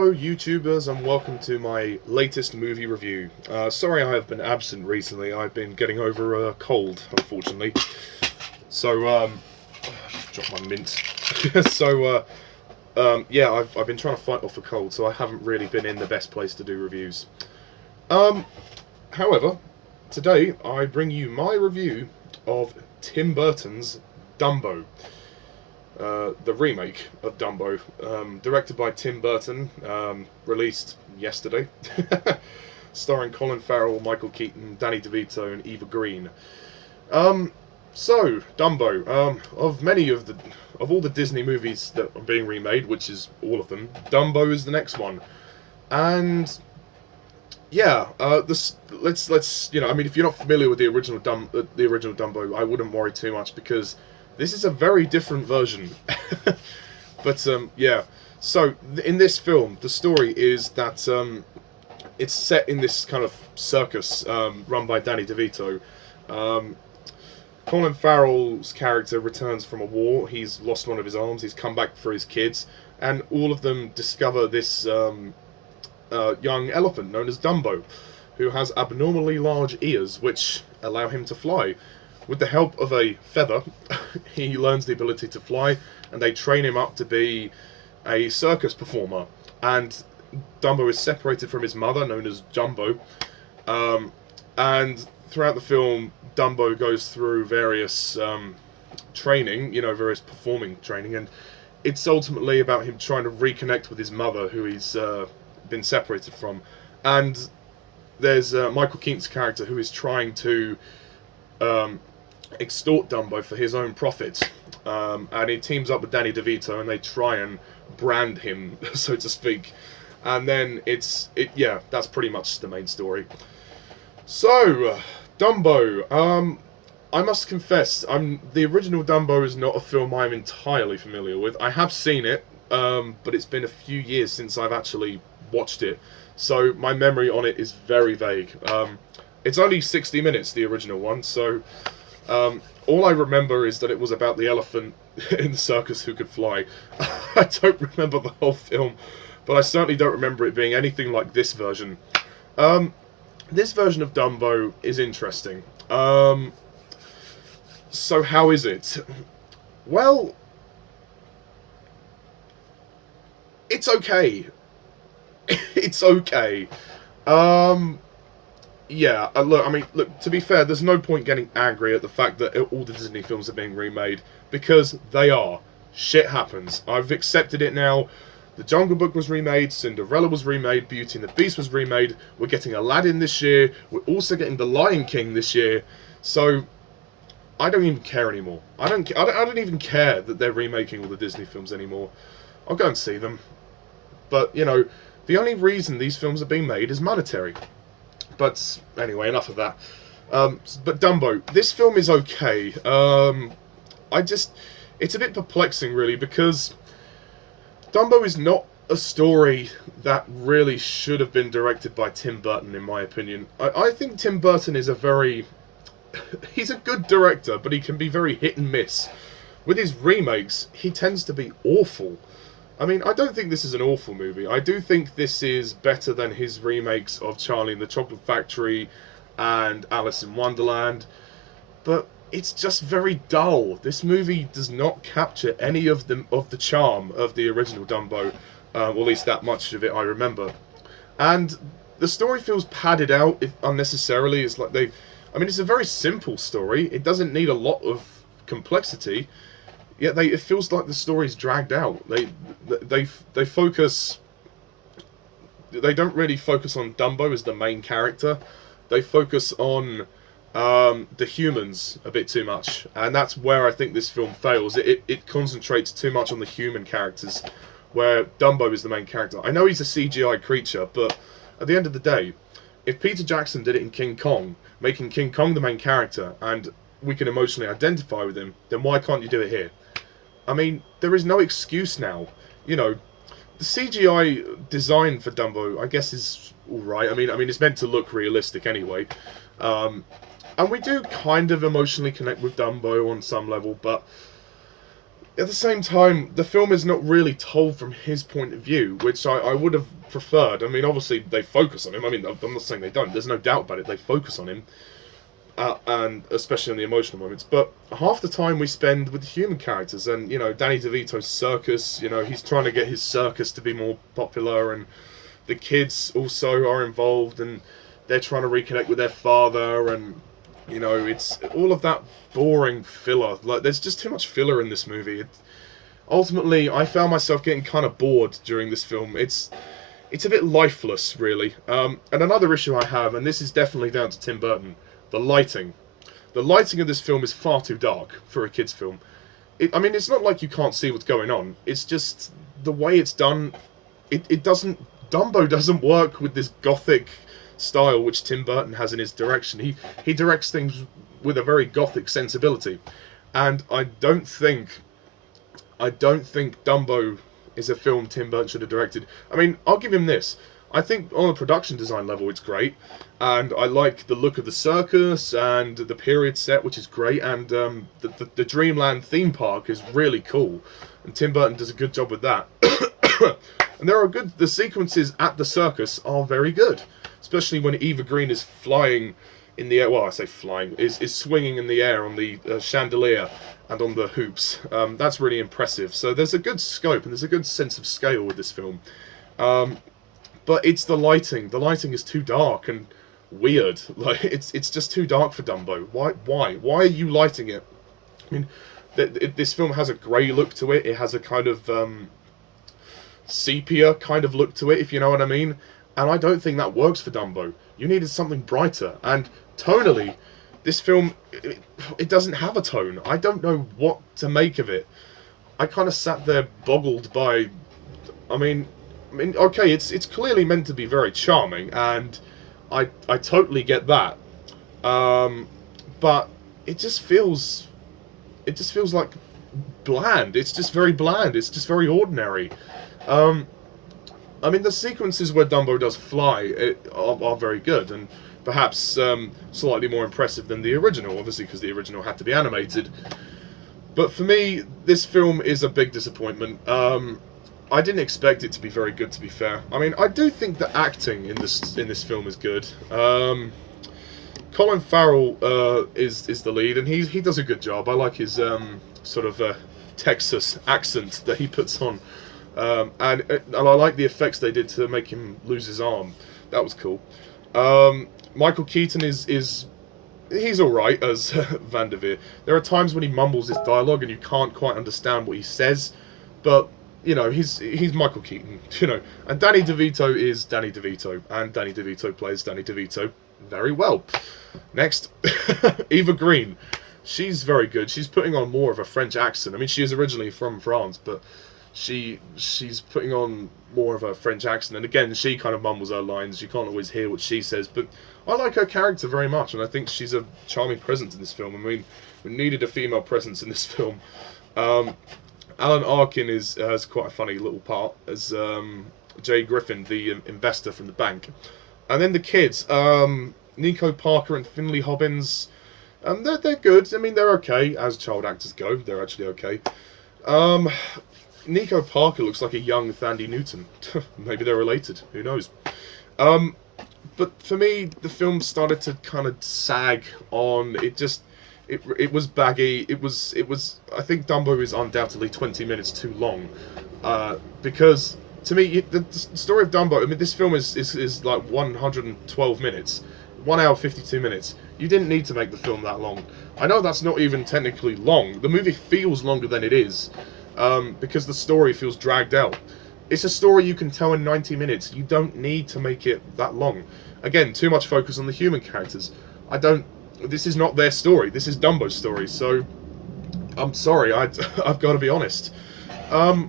Hello YouTubers and welcome to my latest movie review. Sorry I have been absent recently, I've been getting over a cold, unfortunately. So, drop my mint. Yeah, I've been trying to fight off a cold, so I haven't really been in the best place to do reviews. However, today I bring you my review of Tim Burton's Dumbo. The remake of Dumbo, directed by Tim Burton, released yesterday, starring Colin, Farrell, Michael Keaton, Danny DeVito, and Eva Green. So Dumbo, of all the Disney movies that are being remade, which is all of them, Dumbo is the next one, and yeah, let's I mean, if you're not familiar with the original Dumbo, I wouldn't worry too much because this is a very different version. But yeah, so in this film, the story is that it's set in this kind of circus run by Danny DeVito. Colin Farrell's character returns from a war. He's lost one of his arms. He's come back for his kids, and all of them discover this young elephant known as Dumbo, who has abnormally large ears which allow him to fly. With the help of a feather, he learns the ability to fly, and they train him up to be a circus performer. And Dumbo is separated from his mother, known as Jumbo. And throughout the film, Dumbo goes through various training, various performing training, and it's ultimately about him trying to reconnect with his mother, who he's been separated from. And there's Michael Keaton's character, who is trying to extort Dumbo for his own profit, and he teams up with Danny DeVito, and they try and brand him, so to speak. And then yeah, that's pretty much the main story. So Dumbo, I must confess, the original Dumbo is not a film I'm entirely familiar with. I have seen it, but it's been a few years since I've actually watched it, so my memory on it is very vague. It's only 60 minutes, the original one, so all I remember is that it was about the elephant in the circus who could fly. I don't remember the whole film, but I certainly don't remember it being anything like this version. This version of Dumbo is interesting. So how is it? Well, it's okay. It's okay. Yeah, look, to be fair, there's no point getting angry at the fact that all the Disney films are being remade, because they are. Shit happens. I've accepted it now. The Jungle Book was remade, Cinderella was remade, Beauty and the Beast was remade, we're getting Aladdin this year, we're also getting The Lion King this year, so I don't even care anymore. I don't even care that they're remaking all the Disney films anymore. I'll go and see them. But, the only reason these films are being made is monetary. But anyway, enough of that. But Dumbo, this film is okay. It's a bit perplexing, really, because Dumbo is not a story that really should have been directed by Tim Burton, in my opinion. I think Tim Burton is he's a good director, but he can be very hit and miss. With his remakes, he tends to be awful. I mean, I don't think this is an awful movie. I do think this is better than his remakes of Charlie and the Chocolate Factory and Alice in Wonderland, but it's just very dull. This movie does not capture any of the charm of the original Dumbo, or at least that much of it I remember. And the story feels padded out unnecessarily. It's like it's a very simple story. It doesn't need a lot of complexity. Yet it feels like the story's dragged out. They focus. They don't really focus on Dumbo as the main character. They focus on the humans a bit too much, and that's where I think this film fails. It concentrates too much on the human characters, where Dumbo is the main character. I know he's a CGI creature, but at the end of the day, if Peter Jackson did it in King Kong, making King Kong the main character, and we can emotionally identify with him, then why can't you do it here? I mean, there is no excuse now. The CGI design for Dumbo, I guess, is alright. I mean, it's meant to look realistic anyway. And we do kind of emotionally connect with Dumbo on some level, but at the same time, the film is not really told from his point of view, which I would have preferred. I mean, obviously they focus on him. I mean, I'm not saying they don't. There's no doubt about it. They focus on him, and especially in the emotional moments. But half the time we spend with the human characters, and Danny DeVito's circus. He's trying to get his circus to be more popular, and the kids also are involved, and they're trying to reconnect with their father, and it's all of that boring filler. Like, there's just too much filler in this movie. Ultimately, I found myself getting kind of bored during this film. It's a bit lifeless, really. And another issue I have, and this is definitely down to Tim Burton, the lighting. The lighting of this film is far too dark for a kid's film. I mean, it's not like you can't see what's going on. It's just the way it's done. It doesn't. Dumbo doesn't work with this gothic style which Tim Burton has in his direction. He directs things with a very gothic sensibility, and I don't think Dumbo is a film Tim Burton should have directed. I mean, I'll give him this. I think on a production design level it's great, and I like the look of the circus and the period set, which is great, and the Dreamland theme park is really cool, and Tim Burton does a good job with that. And the sequences at the circus are very good, especially when Eva Green is flying in the air. Well, I say flying, is swinging in the air on the chandelier and on the hoops. That's really impressive. So there's a good scope and there's a good sense of scale with this film. But it's the lighting. The lighting is too dark and weird. Like, it's just too dark for Dumbo. Why are you lighting it? I mean, this film has a grey look to it. It has a kind of sepia kind of look to it, if you know what I mean. And I don't think that works for Dumbo. You needed something brighter. And tonally, this film, it doesn't have a tone. I don't know what to make of it. I kind of sat there boggled by... I mean, okay, it's clearly meant to be very charming, and I totally get that. But it just feels like bland. It's just very bland. It's just very ordinary. I mean, the sequences where Dumbo does fly are very good, and perhaps slightly more impressive than the original, obviously, because the original had to be animated. But for me, this film is a big disappointment. I didn't expect it to be very good, to be fair. I mean, I do think the acting in this film is good. Colin Farrell is the lead, and he does a good job. I like his sort of Texas accent that he puts on. And I like the effects they did to make him lose his arm. That was cool. Michael Keaton he's alright as Vanderveer. There are times when he mumbles his dialogue and you can't quite understand what he says, but he's Michael Keaton, and Danny DeVito is Danny DeVito, and Danny DeVito plays Danny DeVito very well. Next, Eva Green. She's very good. She's putting on more of a French accent. I mean, she is originally from France, but she's putting on more of a French accent, and again, she kind of mumbles her lines. You can't always hear what she says, but I like her character very much, and I think she's a charming presence in this film. I mean, we needed a female presence in this film. Alan Arkin has quite a funny little part as Jay Griffin, the investor from the bank. And then the kids, Nico Parker and Finley Hobbins, they're good. I mean, they're okay, as child actors go. They're actually okay. Nico Parker looks like a young Thandie Newton. Maybe they're related. Who knows? But for me, the film started to kind of sag on. It was baggy. It was. I think Dumbo is undoubtedly 20 minutes too long, because to me the story of Dumbo. I mean, this film is like 112 minutes, 1 hour 52 minutes. You didn't need to make the film that long. I know that's not even technically long. The movie feels longer than it is, because the story feels dragged out. It's a story you can tell in 90 minutes. You don't need to make it that long. Again, too much focus on the human characters. This is not their story. This is Dumbo's story. So, I'm sorry. I've got to be honest. I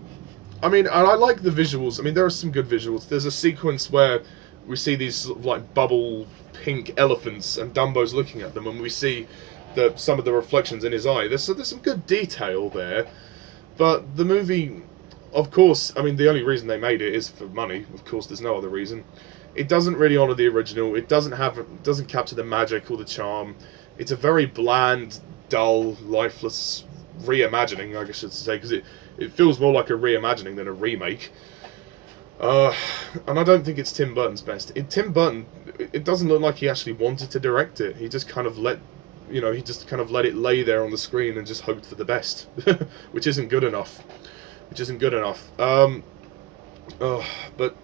mean, I like the visuals. I mean, there are some good visuals. There's a sequence where we see these sort of like bubble pink elephants, and Dumbo's looking at them, and we see some of the reflections in his eye. There's some good detail there, but the movie, of course, I mean, the only reason they made it is for money. Of course, there's no other reason. It doesn't really honour the original. It doesn't capture the magic or the charm. It's a very bland, dull, lifeless reimagining, I guess I should say, because it feels more like a reimagining than a remake. And I don't think it's Tim Burton's best. Tim Burton, it doesn't look like he actually wanted to direct it. He just kind of let it lay there on the screen and just hoped for the best, which isn't good enough. But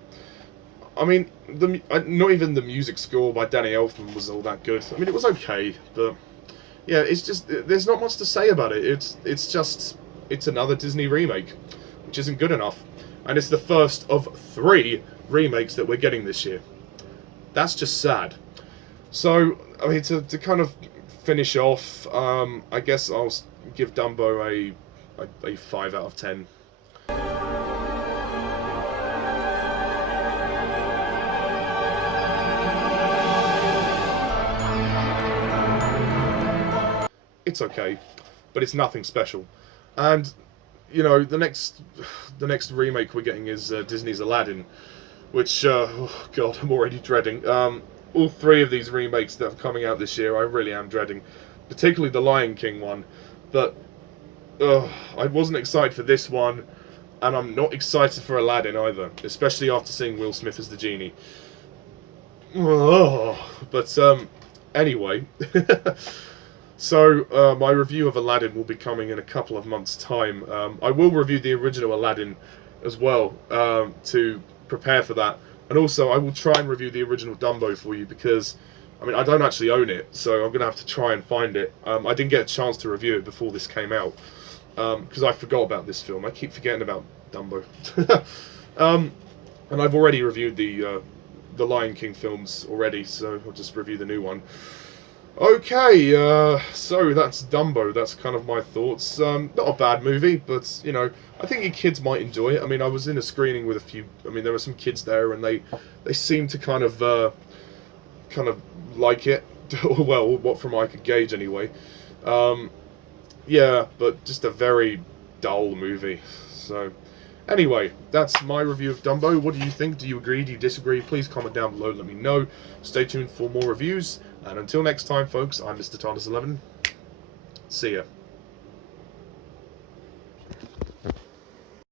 I mean, not even the music score by Danny Elfman was all that good. I mean, it was okay, but yeah, it's just there's not much to say about it. It's another Disney remake, which isn't good enough, and it's the first of 3 remakes that we're getting this year. That's just sad. So I mean, to kind of finish off, I guess I'll give Dumbo a 5 out of 10. It's okay, but it's nothing special. And you know, the next remake we're getting is Disney's Aladdin, which oh god, I'm already dreading. All 3 of these remakes that are coming out this year, I really am dreading, particularly the Lion King one. But I wasn't excited for this one, and I'm not excited for Aladdin either, especially after seeing Will Smith as the genie. But anyway. So, my review of Aladdin will be coming in a couple of months' time. I will review the original Aladdin as well, to prepare for that. And also, I will try and review the original Dumbo for you, because, I mean, I don't actually own it, so I'm going to have to try and find it. I didn't get a chance to review it before this came out, because I forgot about this film. I keep forgetting about Dumbo. And I've already reviewed the Lion King films already, so I'll just review the new one. Okay, so that's Dumbo. That's kind of my thoughts. Not a bad movie, but, you know, I think your kids might enjoy it. I mean, I was in a screening with there were some kids there, and they seemed to kind of like it. Well, what from I could gauge anyway. Yeah, but just a very dull movie. So, anyway, that's my review of Dumbo. What do you think? Do you agree? Do you disagree? Please comment down below, let me know. Stay tuned for more reviews. And until next time, folks, I'm Mr. Thomas11. See ya.